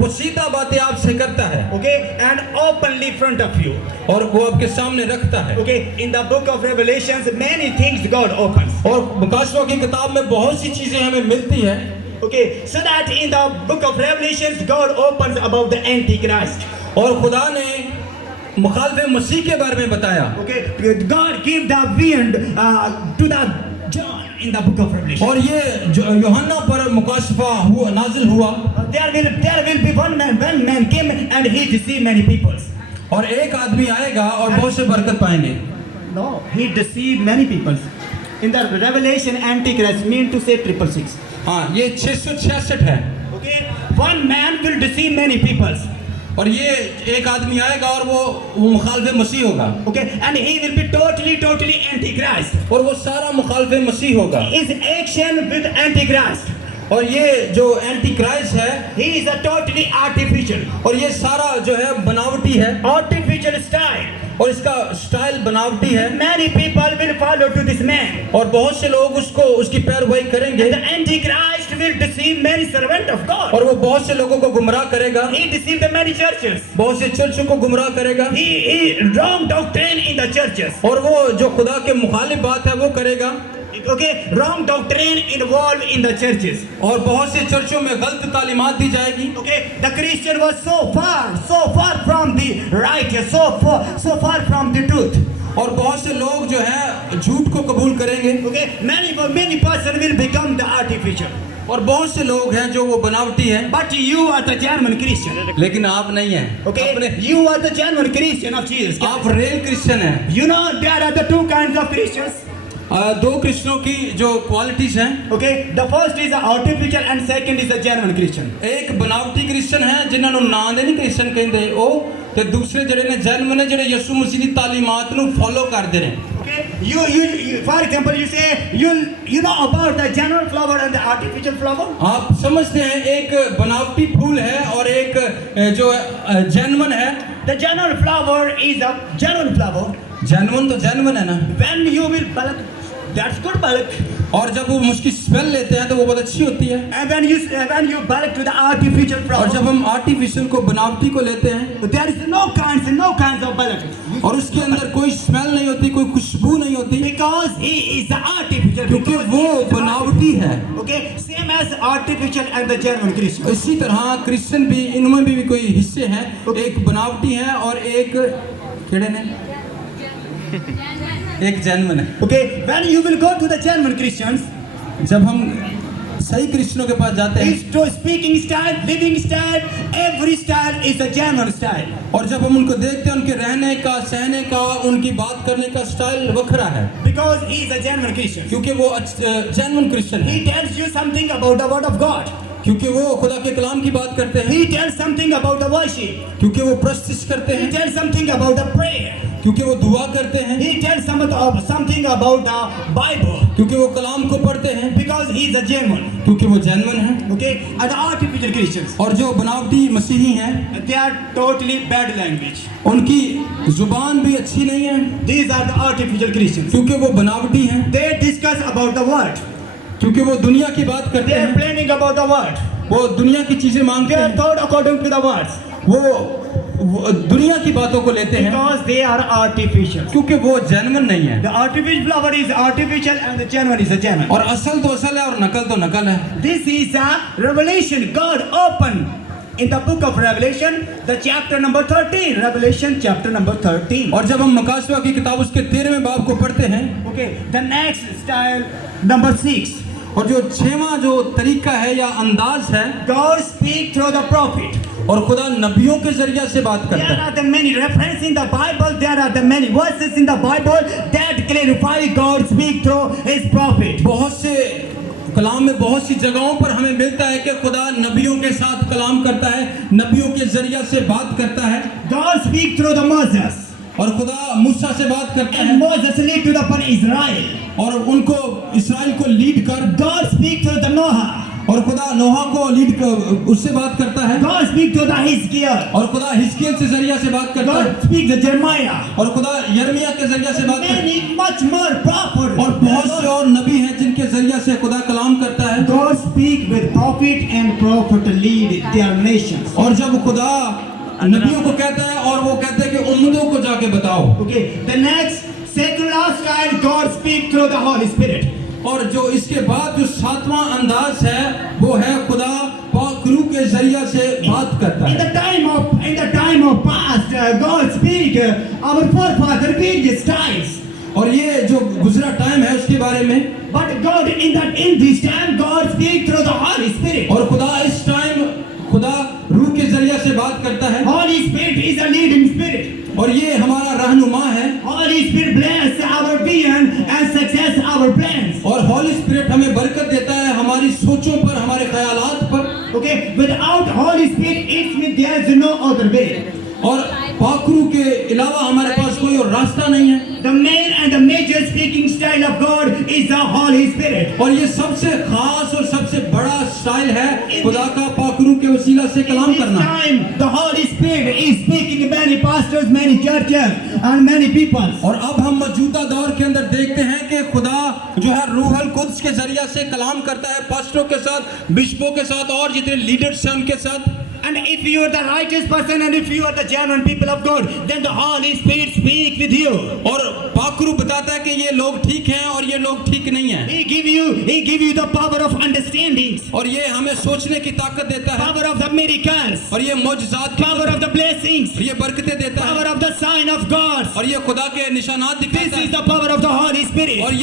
पोशीदा बातें आपसे करता है। Okay, and openly in front of you. और वो आपके सामने रखता है। Okay, in the book of Revelations, many things God opens. और मुकाशिफा की किताब में बहुत सी चीजें हमें मिलती है। Okay, so that in the book of Revelations, God opens about the Antichrist. और खुदा ने मुखालिफ मसीह के बारे में बताया। Okay, God give the wind to the John in the book of Revelation. और ये जो यूहन्ना पर मुकाशिफा हुआ नाजिल हुआ। There will be one man came and he deceived many people. और एक आदमी आएगा और बहुत से बरकत पाएंगे। No, he deceived many people. In the Revelation, Antichrist mean to say 666. हाँ, ये 666 है। Okay, one man will deceive many people. और ये एक आदमी आएगा और वो मुखालिफ मसीह होगा। Okay, and he will be totally Antichrist. और वो सारा मुखालिफ मसीह होगा। His action with Antichrist. और ये जो एंटी क्राइस्ट है He is a totally artificial. और ये सारा जो है बनावटी है। Artificial style. और इसका स्टाइल बनावटी है। Many people will follow to this man. और बहुत से लोग उसकी पैरवी करेंगे। And the Antichrist will deceive many servants of God. और वो बहुत से लोगों को गुमराह करेगा। He deceived the many churches. बहुत से चर्चों को गुमराह करेगा। He wrong doctrine in the churches. और वो जो खुदा के मुखालिफ बात है वो करेगा। Okay, wrong doctrine involved in the churches. और बहुत से चर्चों में गलत तालीमात दी जाएगी। Okay, the Christian was so far from the righteous, so far from the truth. और बहुत से लोग जो है झूठ को कबूल करेंगे। Okay, many person will become the artificial. और बहुत से लोग हैं जो वो बनावटी हैं। But you are the genuine Christian. लेकिन आप नहीं हैं। Okay, you are the genuine Christian of Jesus Christ. आप रियल क्रिश्चियन हैं। You know there are the two kinds of Christians. दो क्रिश्चियनों की जो क्वालिटीज हैं। Okay, the first is the artificial and second is the genuine Christian. एक बनावटी क्रिश्चियन है जिन्होंने नाम नहीं क्रिश्चियन कहते ओ ते दूसरे जड़े ने जेन्युइन जड़े यीशु मसीह दी तालीमात नु फॉलो करते हैं। Okay, you for example you say you know about the genuine flower and the artificial flower. आप समझते हैं एक बनावटी फूल है और एक जो जेन्युइन है। The genuine flower is a genuine flower. Genuine तो जेन्युइन है ना। When you will pluck, that's good bulk. और जब वो उसकी स्मेल लेते हैं तो वो बहुत अच्छी होती है। And when you bulk to the artificial flower. और जब हम आर्टिफिशियल को बनावटी को लेते हैं there is no kinds of bulk. और उसके अंदर कोई स्मेल नहीं होती, कोई खुशबू नहीं होती। Because he is the artificial. क्योंकि वो बनावटी है। Okay, same as artificial and the genuine Christian. इसी तरह क्रिश्चियन भी इनमें भी कोई हिस्से हैं। एक बनावटी है और एक केड़े ने एक जेन्युइन है। Okay, when you will go to the genuine Christians, जब हम सही क्रिश्चियनों के पास जाते हैं his to speaking style, living style, every style is a genuine style. और जब हम उनको देखते हैं उनके रहने का, सहने का, उनकी बात करने का स्टाइल वखरा है। Because he is a genuine Christian. क्योंकि वो जेन्युइन क्रिश्चियन है। He tells you something about the word of God. क्योंकि वो खुदा के कलाम की बात करते हैं। He tells something about the worship. क्योंकि वो प्रस्तिश करते He हैं। tells something about the prayer. क्योंकि वो दुआ करते हैं। He tells something about the Bible. क्योंकि वो कलाम को पढ़ते हैं। Because he is a genuine. क्योंकि वो जेन्युइन है। Okay, and the artificial Christians, और जो बनावटी मसीही हैं they are totally bad language. उनकी जुबान भी अच्छी नहीं है। These are the artificial Christians. क्योंकि वो बनावटी हैं। They discuss about the word. क्योंकि वो दुनिया की बात करते They are हैं। planning about the word. वो दुनिया की चीजें मांगते They are हैं। thought according to the words. वो दुनिया की बातों को लेते हैं Because they are artificial. क्योंकि वो जेन्युइन नहीं है। The artificial flower is artificial and the genuine is a genuine. और असल तो असल है और नकल तो नकल है। This is a revelation God opened in the book of Revelation, the chapter number 13. Revelation chapter number 13. और जब हम मकासवा की किताब उसके 13वें बाब को पढ़ते हैं, Okay, the next style, number 6. और जो 6वां जो तरीका है या अंदाज है, God speak through the prophet. और खुदा नबियों के जरिए से बात There करता है। are the many references in the Bible. There are the many verses in the Bible that clarify God speak through His prophet. बहुत से कलाम में बहुत सी जगहों पर हमें मिलता है कि खुदा नबियों के साथ कलाम करता है, नबियों के जरिए से बात करता है। God speak through the Moses. और खुदा मूसा से बात करता है, And Moses lead to the Israel. और उनको इस्राएल को लीड कर। God speak through the Noah. और खुदा नोहा को लीड कर उससे बात करता है। God speak to the Hezekiah. और खुदा हिजकिय्याह से जरिए से बात करता है। God speak to Jeremiah. और खुदा यिर्मयाह के जरिए से बात करता है। Many much more proper. और बहुत से और नबी हैं जिनके जरिए से खुदा कलाम करता है। God speak with prophet and prophet lead their nations. और जब खुदा नबियों को कहता है और वो कहते हैं कि उम्मतों को जाके बताओ। Okay, the next secular style, God speak through the Holy Spirit. और जो इसके बाद जो 7वां अंदाज है वो है खुदा पाक रूह के जरिए से बात करता In है। the time of past, God speak our forefather various styles. और ये जो गुजरा टाइम है उसके बारे में, But God in this time, God speak through the Holy Spirit. और खुदा इस टाइम खुदा रूह के जरिए से बात करता है। Holy Spirit is a leading spirit. और ये हमारा रहनुमा है। Holy Spirit bless our vision and success our plans. और हॉली स्पिरिट हमें बरकत देता है हमारी सोचों पर, हमारे ख्यालात पर। Okay, without Holy Spirit, it means there is no other way. और पाक रूह के अलावा हमारे पास कोई और रास्ता नहीं है। The main and the major speaking style of God is the Holy Spirit. और ये सबसे खास और सबसे बड़ा स्टाइल है खुदा का पाक रूह के वसीला से कलाम This करना। time, the Holy Spirit is speaking to many pastors, many churches, and many people. और अब हम मौजूदा दौर के अंदर देखते हैं कि खुदा जो है रूह अल कुद्स के जरिए से कलाम करता है पास्टरों के साथ, बिशपों के साथ और जितने लीडर्स हैं उनके साथ। And if you are the righteous person and if you are the genuine people of God, then the Holy Spirit speak with you. और पाक रूह बताता है कि ये लोग ठीक हैं और ये लोग ठीक नहीं हैं। He give you the power of understanding, और ये हमें सोचने की ताकत देता है। power of the miracles, और ये मौजज़ात की power of the blessings, और ये बरकतें देता है। power of the sign of God. और ये खुदा के निशानात This दिखाता is है। the power of the Holy Spirit. और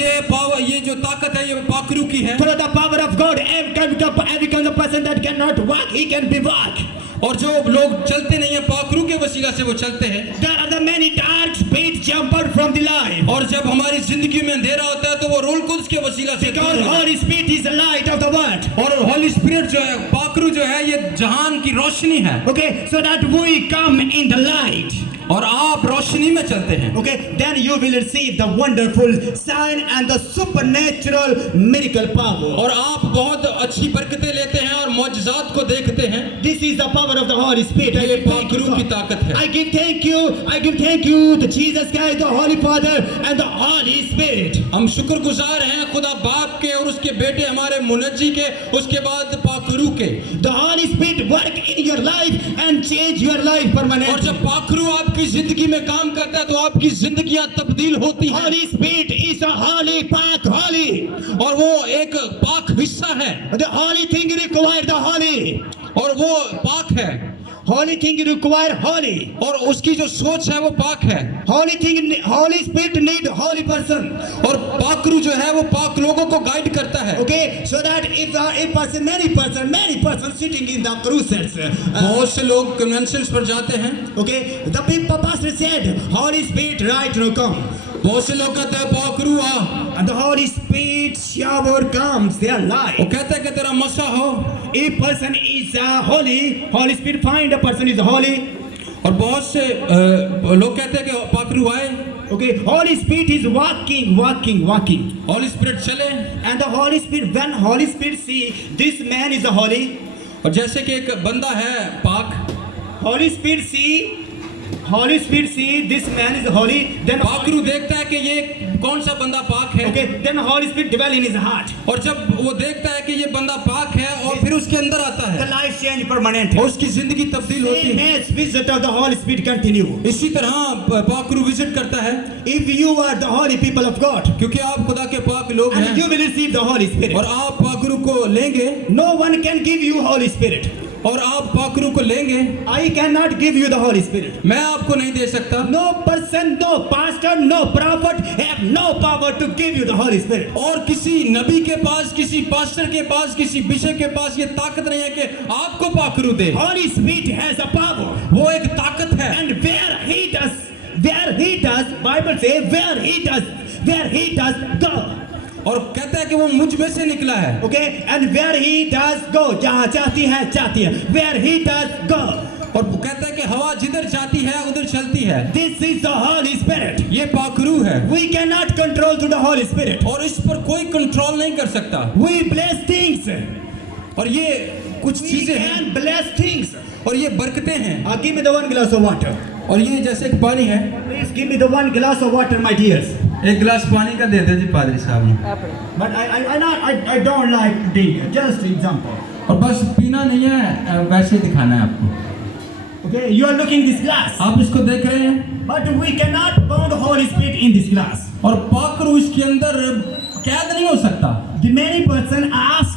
ये जो ताकत है ये पाक रूह की है। Through the power of God, every kind of person that cannot walk, he can be walk. और जो लोग चलते नहीं है पाक रूह के वसीला से वो चलते हैं। There are the many dark spirits jumper from the life. और जब हमारी जिंदगी में अंधेरा होता है तो वो रूह कुद्स के वसीला से Because Holy Spirit is the light of the world. और हॉली स्पिरिट जो है पाक रूह जो है ये जहान की रोशनी है। Okay, so that we come in the light. और आप रोशनी में चलते हैं। Okay, then you will receive the wonderful sign and the supernatural miracle power. और आप बहुत अच्छी बरकतें लेते हैं और मौजज़ात को देखते हैं। This is the power of the Holy Spirit. I ये give thank पाक रूह की you, ताकत है। I give thank you to Jesus Christ, the Holy Father and the Holy Spirit. हम शुक्रगुजार हैं खुदा बाप के और उसके बेटे हमारे मुनज्जी के, उसके बाद पाक रूह के। The Holy Spirit work in your life and change your life और permanently. जब पाक रूह आपकी जिंदगी में काम करता है तो आपकी जिंदगियां तब्दील होती हैं। Holy Spirit is a holy, pack holy. और वो एक पाक हिस्सा है The holy thing require the holy. और वो पाक है Holy thing require holy. और उसकी जो सोच है वो पाक है। Holy Spirit need holy person. और पाक रूह जो है वो पाक लोगों को गाइड करता है। Okay, so that if a person, many person sitting in the crusades. बहुत से लोग कन्वेंशंस पर जाते हैं। Okay, the people pastor said, Holy Spirit right now come. बहुत से लोग कहते हैं पाक रूह आ, And the Holy Spirit shower comes their वो life. कहते हैं कि तेरा मसा हो। If person is Holy Spirit find a person is holy. और बहुत से लोग कहते हैं कि पाक रूह आए। Okay, Holy Spirit is walking. Holy spirit चले। And the Holy Spirit, when Holy Spirit see this man is a holy, और जैसे कि एक बंदा है पाक, Holy Spirit see this man is holy, then पाक रूह देखता है कि ये कौन सा बंदा पाक है। okay, then Holy Spirit dwell in his heart. और जब वो देखता है कि ये बंदा पाक है और फिर उसके अंदर आता The है life change permanently. और उसकी जिंदगी तब्दील होती Same है। as visit of the Holy Spirit continue. इसी तरह पाक रूह विजिट करता है If you are the holy people of God, क्योंकि आप खुदा के पाक लोग and हैं you will receive the Holy Spirit. और आप पाक रूह को लेंगे। No one can give you Holy Spirit. और आप पाखरू को लेंगे, I cannot give you the Holy Spirit. मैं आपको नहीं दे सकता। No person, no pastor, no prophet have no power to give you the Holy Spirit. और किसी नबी के पास, किसी पास्टर के पास, किसी बिशप के पास ये ताकत नहीं है कि आपको पाखरू दे। Holy Spirit has a power. वो एक ताकत है। And where he does, Bible say, where he does go. और कहता है कि वो मुझ में से निकला है। Okay, and where he does go, जहाँ जाती है, where he does go. और वो कहता है कि हवा जिधर जाती है उधर चलती है। This is the Holy Spirit. ये पाखरू है। We cannot control to the Holy Spirit. और इस पर कोई कंट्रोल नहीं कर सकता। We bless things. और ये कुछ We चीजें हैं can bless things. और ये बरकतें हैं। Give me the 1 glass of water. और ये जैसे कि पानी है। Please give me the 1 glass of water, my dears. एक गिलास पानी का दे दे जी पादरी साहब ने। But I don't like to drink. Just example. और बस पीना नहीं है, वैसे ही दिखाना है आपको। Okay, you are looking this glass. आप इसको देख रहे हैं। But we cannot bound Holy Spirit in this glass. और पाखरू इसके अंदर कैद नहीं हो सकता। The many person ask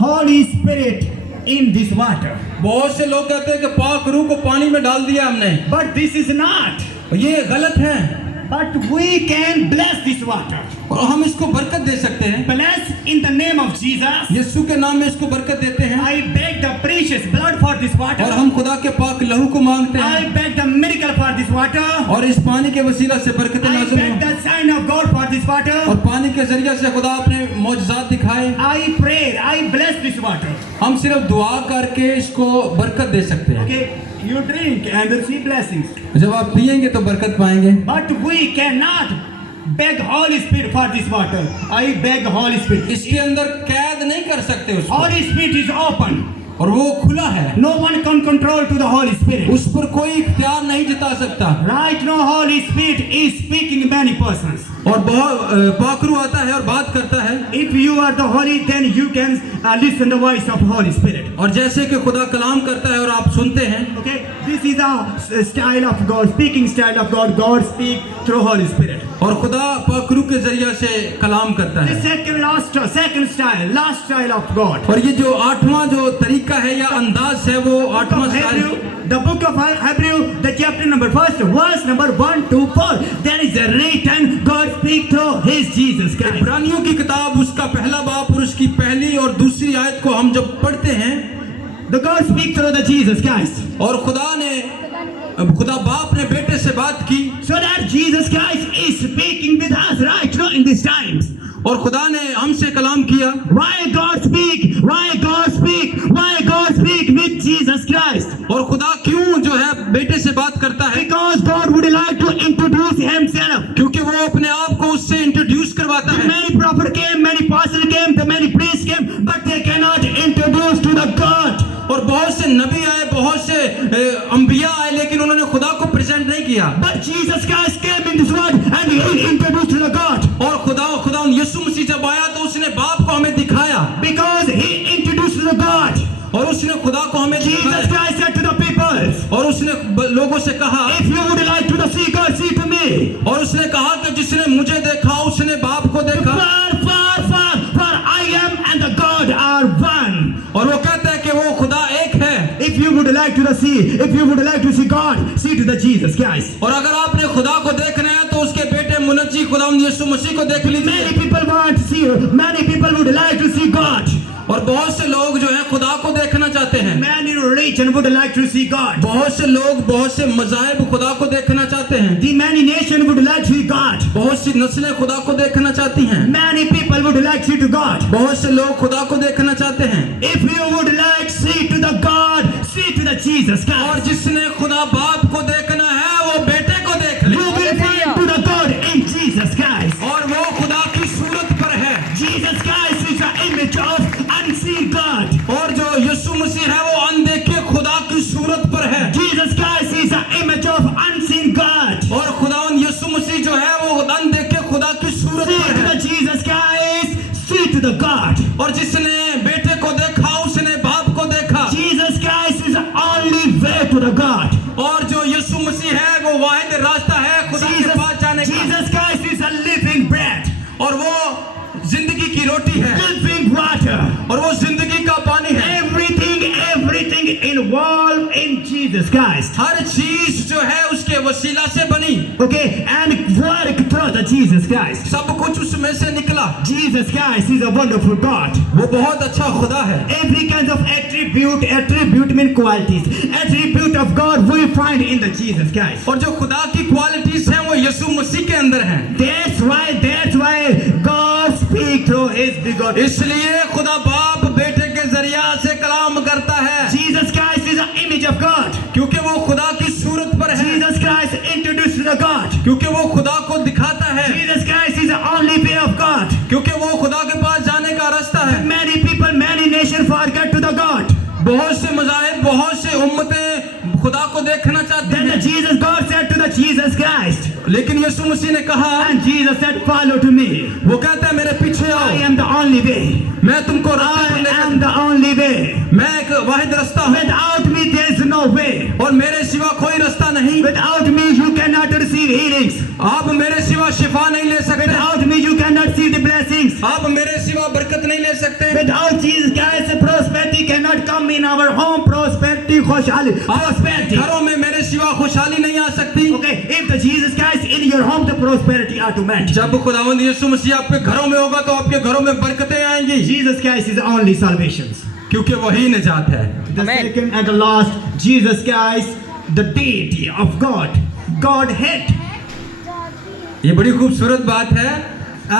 Holy Spirit in this water. बहुत से लोग कहते हैं कि पाखरू को पानी में डाल दिया हमने। But this is not. ये गलत है। But we can bless this water. और हम इसको बरकत दे सकते हैं। Bless in the name of Jesus. यीशु के नाम में इसको बरकत देते हैं। I beg the precious blood for this water. और हम खुदा के पाक लहू को मांगते I हैं। beg the miracle for this water. और इस पानी के वसीला से बरकतें I नाज़िल beg हों। the sign of God for this water. और पानी के जरिए से खुदा अपने मौजज़ात दिखाए। I pray, I bless this water. हम सिर्फ दुआ करके इसको बरकत दे सकते हैं। Okay, you drink and receive blessings. जब आप पिएंगे तो बरकत पाएंगे। But we cannot beg Holy Spirit for this water. I beg Holy Spirit. इसके अंदर कैद नहीं कर सकते उसको। Holy Spirit is open. और वो खुला है। No one can control to the Holy Spirit. उस पर कोई इख्तियार नहीं जता सकता। Right now, Holy Spirit is speaking many persons. और बहुत पाखरू आता है और बात करता है। If you are the holy, then you can listen the voice of Holy Spirit. और जैसे कि खुदा कलाम करता है और आप सुनते हैं। Okay, this is a style of God, speaking style of God. God speak through Holy Spirit. और खुदा पाखरू के जरिए से कलाम करता The है। second last style of God. और ये जो आठवां जो तरीका है या अंदाज है वो आठवां style. The book of Hebrew, the chapter number 1, verse number 1 to 4. There is a written God speak through His Jesus Christ. इब्रानियों की किताब उसका पहला बाप और उसकी पहली और दूसरी आयत को हम जब पढ़ते हैं, The God speak through the Jesus Christ. और खुदा बाप ने बेटे से बात की। So that Jesus Christ is speaking with us right now in these times. और खुदा ने हमसे कलाम किया। Why God speak? Why God speak? Why God speak with Jesus Christ? और खुदा क्यों जो है बेटे से बात करता है? Because God would like to introduce Himself. क्योंकि वो अपने आप को उससे इंट्रोड्यूस करवाता है। Many prophet came, many pastors came, the many priests came, but they cannot introduce to the God. और बहुत से नबी आए, बहुत से अंबिया आए, लेकिन उन्होंने खुदा को प्रेजेंट नहीं किया। But Jesus Christ came in this world and He introduced to the God. और खुदा यीशु मसीह जब आया तो उसने बाप को हमें दिखाया। Because He introduced to the God. और उसने खुदा को हमें Jesus दिखाया। Christ said to the people, और उसने लोगों से कहा, if you would like to see God, see to me. और उसने कहा कि जिसने मुझे देखा उसने बाप को देखा। For I am and the God are one. और वो कहता है कि वो खुदा एक है। If you would like to see God, see to the Jesus Christ. और अगर आपने खुदा को देखना है तो उसके बेटे मुनज्जी खुदावंद यीशु मसीह को देख लीजिए। Many people want to see, many people would like to see God. और बहुत से लोग जो है खुदा को देखना चाहते हैं। Many religion would like to see God. बहुत से लोग, बहुत से मज़ाहिब खुदा को देखना चाहते हैं। The many nation would like to see God. बहुत सी नस्लें खुदा को देखना चाहती हैं। Many people would like to see to God. बहुत से लोग खुदा को देखना चाहते हैं। If you would like to see to the God, see to the Jesus Christ. और जिसने खुदा बाप को देखना है वो बेटे को देख ले। You will find to the God in Jesus Christ. और वो खुदा की सूरत पर है। Jesus Christ is the image of unseen God. और जो यीशु मसीह है वो अनदेखे खुदा की सूरत पर है। Jesus Christ is the image of unseen God. और खुदावंद यीशु मसीह जो है वो अनदेखे खुदा की सूरत See पर to है। the Jesus Christ, see to the God. और जिसने बेटे को देखा उसने बाप को देखा। Jesus Christ is the only way to the God. और जो यीशु मसीह है वो वाहिद रास्ता है खुदा के पास जाने का। Jesus Christ is a living bread. और वो जिंदगी की रोटी है। Living water. और वो जिंदगी का पानी है। Everything वसीला से बनी, Okay, and work through the Jesus Christ. सब कुछ उसमें से निकला। Jesus Christ is a wonderful God. वो बहुत अच्छा खुदा है। Every kind of attribute mean qualities. Attribute of God we find in the Jesus Christ. और जो खुदा की क्वालिटीज हैं वो यीशु मसीह के अंदर हैं। That's why God speak through His begotten. इसलिए खुदा बाप बेटे के जरिया से कलाम करता है, Jesus Christ is the image of God. क्योंकि वो खुदा की सूरत पर है, Jesus Christ introduced to the God. क्योंकि वो खुदा को दिखाता है, Jesus Christ is the only way of God. क्योंकि वो खुदा के पास जाने का रास्ता है। Many people, many nations forget to the God. बहुत से मज़ाहिब, बहुत से उम्मतें खुदा को देखना चाहते Then the हैं, Jesus God said to the Jesus Christ, लेकिन यीशु मसीह ने कहा, and Jesus said, follow to me. वो कहता है मेरे पीछे I आओ, am the only way. मैं तुमको रास्ते पर I लेकर, am the only way. मैं एक वाहिद रास्ता हूँ Without me there is no way. और मेरे सिवा कोई रास्ता नहीं। Without me you cannot receive healings. आप मेरे सिवा शिफा नहीं ले सकते, Without me you cannot see the blessings. आप मेरे सिवा बरकत नहीं ले सकते। Without Jesus Christ prosperity cannot come in our home. Prosperity, खुशहाली, prosperity. घरों में मेरे सिवा खुशहाली नहीं आ सकती। Okay, if the Jesus Christ in your home, the prosperity automatic. जब खुदावंद यीशु मसीह आपके घरों में होगा तो आपके घरों में बरकतें आएंगी, Jesus Christ is the only salvation. क्योंकि वही निजात है। The second and the last, Jesus Christ, the deity of God, Godhead. ये बड़ी खूबसूरत बात है।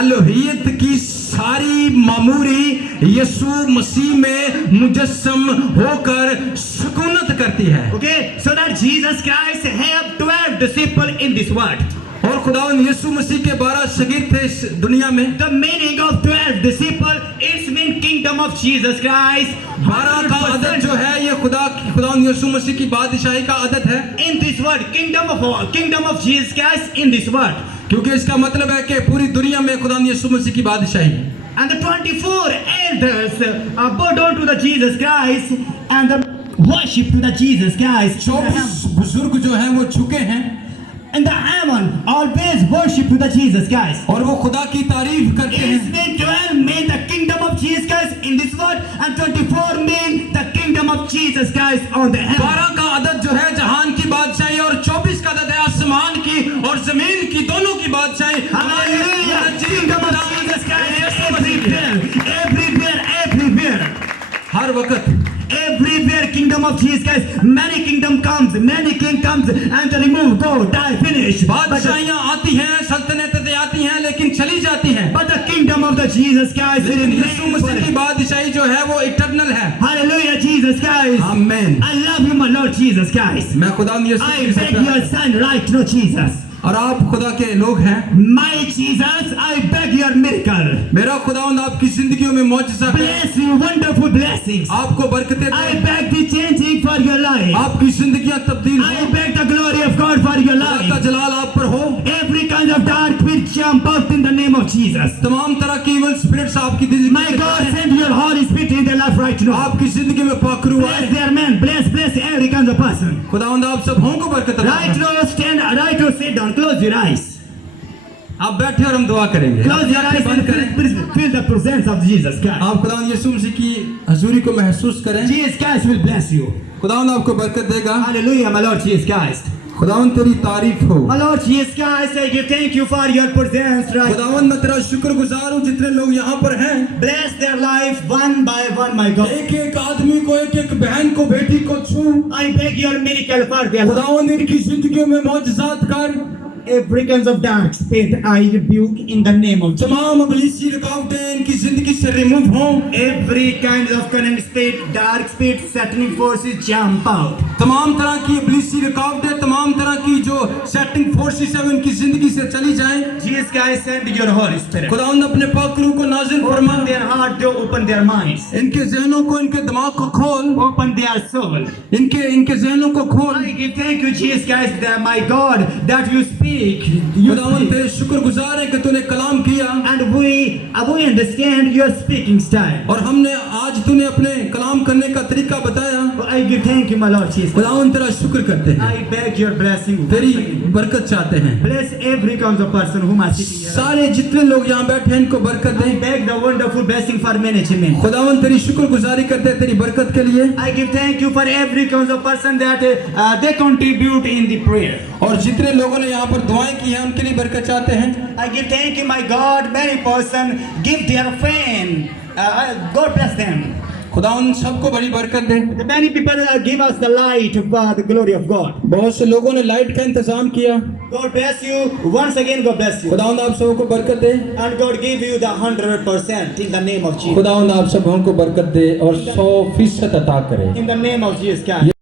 एलोहियत की सारी मामूरी यीशु मसीह में मुजस्सम होकर सुकूनत करती है। Okay, so that Jesus Christ have 12 disciples in this world. और खुदावंद यीशु मसीह के 12 शागिर्द थे इस दुनिया में। The meaning of 12 disciples, it's mean kingdom of Jesus Christ. 12 का अदद जो है ये खुदावंद यीशु मसीह की बादशाही का अदद है। In this world, kingdom of Jesus Christ in this world. क्योंकि इसका मतलब है कि पूरी दुनिया में खुदावंद यीशु मसीह की बादशाही है। And the 24 elders bow down to the Jesus Christ and the worship to the Jesus Christ. 24 बुजुर्ग जो हैं वो झुके हैं And the heaven always worship to the Jesus Christ. और वो खुदा की तारीफ करते It's हैं। mean 12 mean the kingdom of Jesus Christ in this world and 24 mean the kingdom of Jesus Christ on the heaven. 12 का अदद जो है जहान की बादशाही और 24 का अदद है आसमान की और जमीन की दोनों की बादशाही। Hallelujah! Kingdom of Jesus Christ everywhere. हर वक्त Everywhere kingdom of Jesus Christ. Many king comes and they remove, go, die, finish. बादशाहियां आती हैं, सल्तनतें आती हैं लेकिन चली जाती हैं। But the kingdom of the Jesus Christ is in यीशु मसीह की बादशाही जो है वो इटर्नल है। Hallelujah, Jesus Christ. आमीन। I love you, my Lord Jesus Christ. मैं खुदा I beg your son right now, Jesus. और आप खुदा के लोग हैं। My Jesus, I beg your miracle. मेरा खुदावंद आपकी जिंदगियों में मौजज़ा करे। Bless you, wonderful blessings. आपको बरकतें I दे। beg the changing for your life. आपकी जिंदगियां तब्दील I हो। beg the glory of God for your खुदा का life. जलाल आप पर हो। Every kind of dark will jump out in the name of Jesus. तमाम तरह की इविल स्पिरिट्स आपकी जिंदगी My God, send your Holy Spirit in their life right now. आपकी जिंदगी में पाकरू Bless आए। their man. Bless every kind of person. खुदावंद आप सबों को बरकत अता Right फरमाए। now, stand. Right now, sit down. Close your eyes. आप बैठे और हम दुआ करेंगे। Close your eyes बंद and करें। feel the presence of Jesus Christ. आप खुदावंद यीशु मसीह की हजूरी को महसूस करें। Jesus Christ will bless you. खुदावंद आपको बरकत देगा। Hallelujah, my Lord Jesus Christ. खुदावंद तेरी तारीफ हो। My Lord Jesus Christ, I give thank you for your presence. Right. खुदावंद मैं तेरा शुक्रगुजार हूँ जितने लोग यहाँ पर हैं। Bless their life one by one, my God. एक एक आदमी को, एक एक बहन को, बेटी को छू। I beg your miracle for their life. खुदावंद इनकी जिंदगियों में मौजज़ात कर। Every kind of dark spirit I rebuke in the name of Jesus. तमाम अबलीसी रुकावटें इनकी जिंदगी से रिमूव हों। Every kind of current spirit, dark spirit, satanic forces jump out. तमाम तरह की अबलीसी रुकावटें, तमाम तरह की जो सेटिंग फोर्सेस है इनकी जिंदगी से चली जाएं। Jesus Christ, send your Holy Spirit. खुदावंद अपने पाक रूह को नाज़िल फरमा। Open their heart, to open their minds. इनके ज़हनों को, इनके दिमाग को खोल। Open their soul. इनके ज़हनों को खोल। I give thank you, Jesus Christ, that my God, that you speak speak. खुदावन तेरे शुक्रगुजार हैं कि तूने कलाम किया And we understand your speaking style. और हमने आज तूने अपने कलाम करने का तरीका बताया। I give thank you, my Lord Jesus. खुदावन तेरा शुक्र करते हैं, I beg your blessing. तेरी बरकत चाहते हैं। Bless every kind of person whom I sitting here. सारे जितने लोग यहाँ बैठे हैं इनको बरकत I दे। beg the wonderful blessing for management. खुदावन तेरी शुक्रगुजारी करते हैं तेरी बरकत के लिए। I give thank you for every kind of person that they contribute in the prayer. और जितने लोगों ने यहाँ पर दुआएं की हैं उनके लिए बरकत चाहते हैं। I give thank you, my God. Many person give their fame. God bless them. खुदा उन सबको बड़ी बरकत दे। The many people give us the light for the glory of God. बहुत से लोगों ने लाइट का इंतजाम किया। God bless you. Once again, God bless you. खुदा आप सबको बरकत दे। And God give you the 100% in the name of Jesus. खुदा आप सब हमको बरकत दे और 100% अता करे। In the name of Jesus Christ.